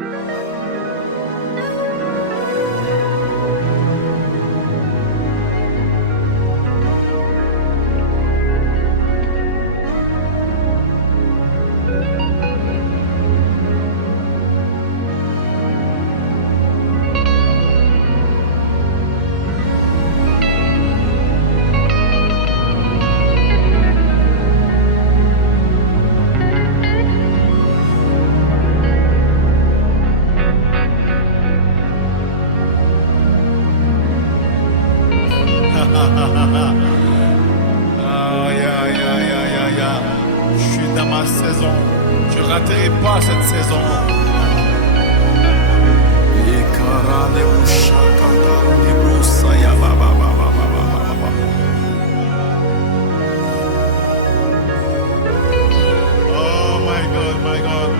Aïe, aïe, aïe, aïe, aïe, aïe. Je suis dans ma saison. Je raterai pas cette saison. Ikarane ushakandane brosaya ba ba ba ba ba ba ba ba. Oh my God, my God.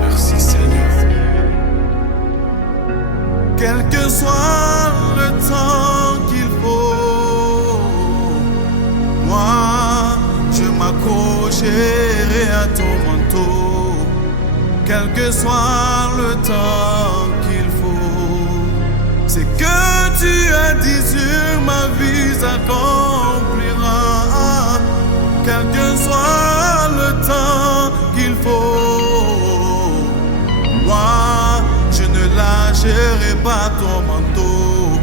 Merci Seigneur. Quel que soit le temps qu'il faut, moi je m'accrocherai à ton manteau. Quel que soit le temps qu'il faut, c'est que tu as dit sur ma vie s'accomplira. Quel que soit le temps qu'il faut, moi je ne lâcherai pas ton manteau.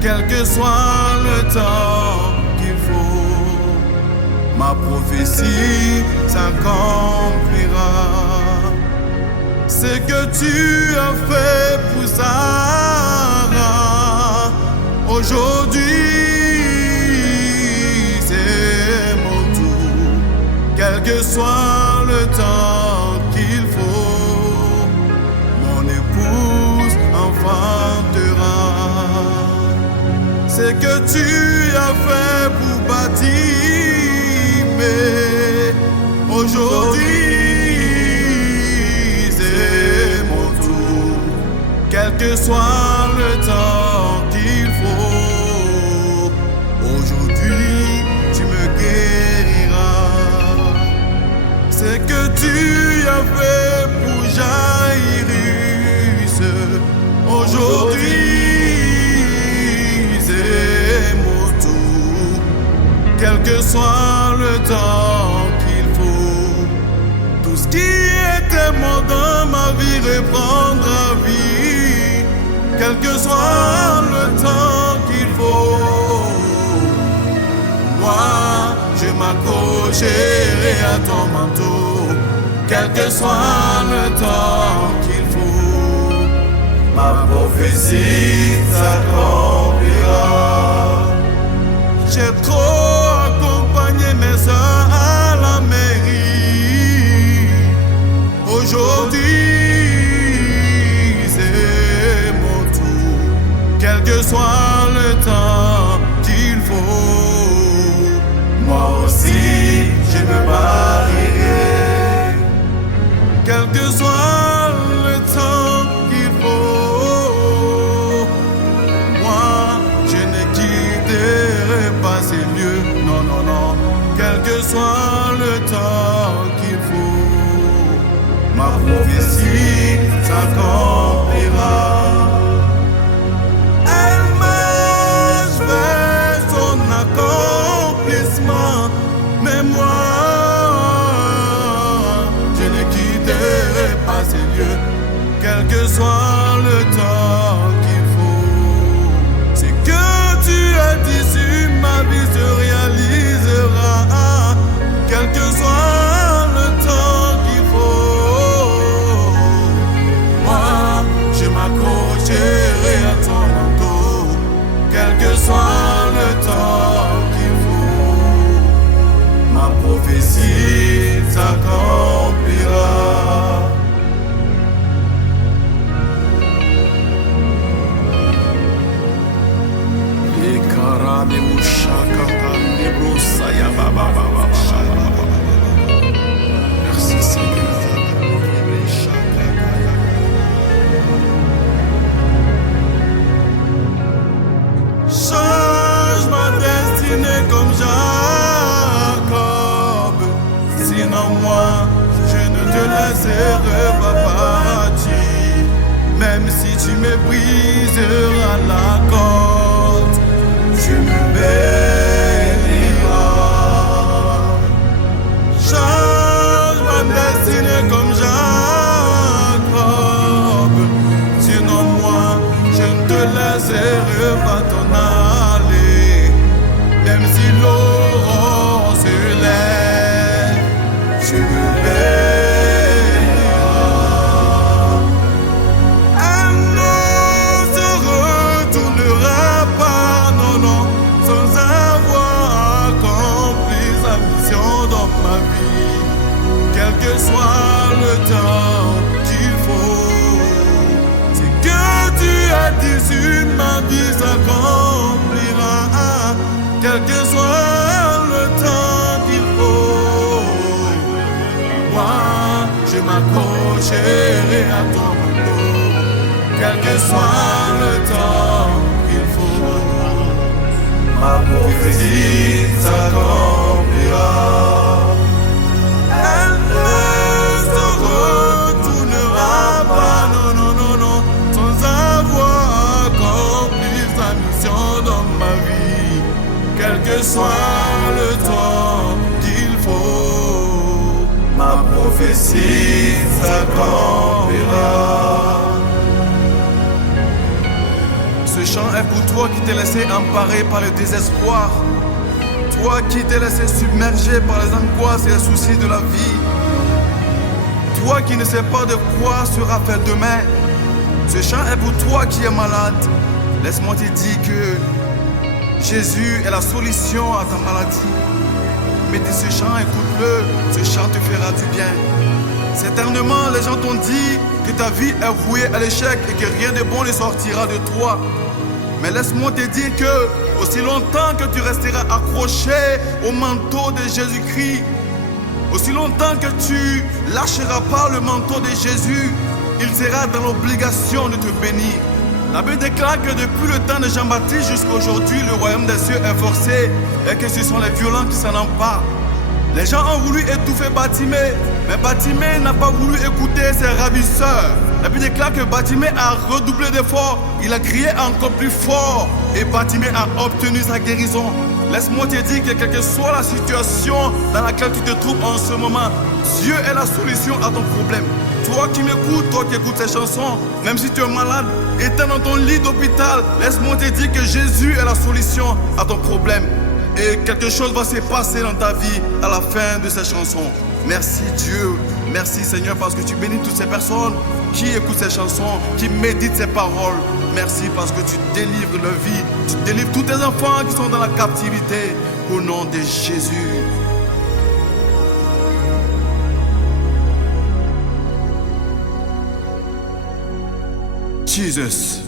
Quel que soit le temps qu'il faut, ma prophétie s'accomplira. Ce que tu as fait pour Sarah, aujourd'hui c'est mon tour. Quel que soit le temps qu'il faut, mon épouse enfantera. Ce que tu as fait pour Baptiste, aujourd'hui c'est mon tour. Quel que soit le temps qu'il faut, aujourd'hui tu me guériras. Ce que tu as fait pour Jairus, aujourd'hui c'est mon tour. Quel que soit le temps qu'il faut, tout ce qui était mort dans ma vie reprendra vie. Quel que soit le temps qu'il faut, moi je m'accrocherai à ton manteau. Quel que soit le temps qu'il faut, ma prophétie s'accomplira. J'ai trop accompagné mes soeurs à la mairie. Aujourd'hui c'est mon tour. Quel que soit le temps qu'il faut, moi aussi je me marierai. Quel que soit le temps qu'il faut, moi je ne quitterai pas ces lieux. Non, non, non. Quel que soit le temps qu'il faut, ma prophétie s'accomplira. Elle marche vers son accomplissement, mais moi me briseras la corde. Tu me béniras. Change ma destinée comme Jacob. Sinon moi, je ne te laisserai pas t'en aller. Même si l'aurore se lève, tu me béniras. Elle ne se retournera pas, non, non, sans avoir accompli sa mission dans ma vie. Quel que soit le temps qu'il faut, c'est que tu as dit sur ma vie s'accomplira. Quel que soit le temps qu'il faut, moi je m'accrocherai à ton dos. Quel que soit le temps qu'il faut, ma prophétie s'accomplira. Elle ne se retournera pas, non, non, non, non, sans avoir accompli sa mission dans ma vie. Quel que soit le temps qu'il faut, ma prophétie s'accomplira. Ce chant est pour toi qui t'es laissé emparer par le désespoir. Toi qui t'es laissé submerger par les angoisses et les soucis de la vie. Toi qui ne sais pas de quoi sera fait demain. Ce chant est pour toi qui es malade. Laisse-moi te dire que Jésus est la solution à ta maladie. Médite ce chant, écoute-le, ce chant te fera du bien. Certainement, les gens t'ont dit que ta vie est vouée à l'échec et que rien de bon ne sortira de toi. Mais laisse-moi te dire que, aussi longtemps que tu resteras accroché au manteau de Jésus-Christ, aussi longtemps que tu lâcheras pas le manteau de Jésus, il sera dans l'obligation de te bénir. La Bible déclare que depuis le temps de Jean-Baptiste jusqu'à aujourd'hui, le royaume des cieux est forcé et que ce sont les violents qui s'en emparent. Les gens ont voulu étouffer Bartimée, mais Bartimée n'a pas voulu écouter ses ravisseurs. La Bible déclare que Bartimée a redoublé d'efforts, il a crié encore plus fort et Bartimée a obtenu sa guérison. Laisse-moi te dire que quelle que soit la situation dans laquelle tu te trouves en ce moment, Dieu est la solution à ton problème. Toi qui m'écoutes, toi qui écoutes ces chansons, même si tu es malade, étant dans ton lit d'hôpital, laisse-moi te dire que Jésus est la solution à ton problème. Et quelque chose va se passer dans ta vie à la fin de ces chansons. Merci Dieu, merci Seigneur parce que tu bénis toutes ces personnes qui écoutent ces chansons, qui méditent ces paroles. Merci parce que tu délivres leur vie, tu délivres tous tes enfants qui sont dans la captivité. Au nom de Jésus. Jesus.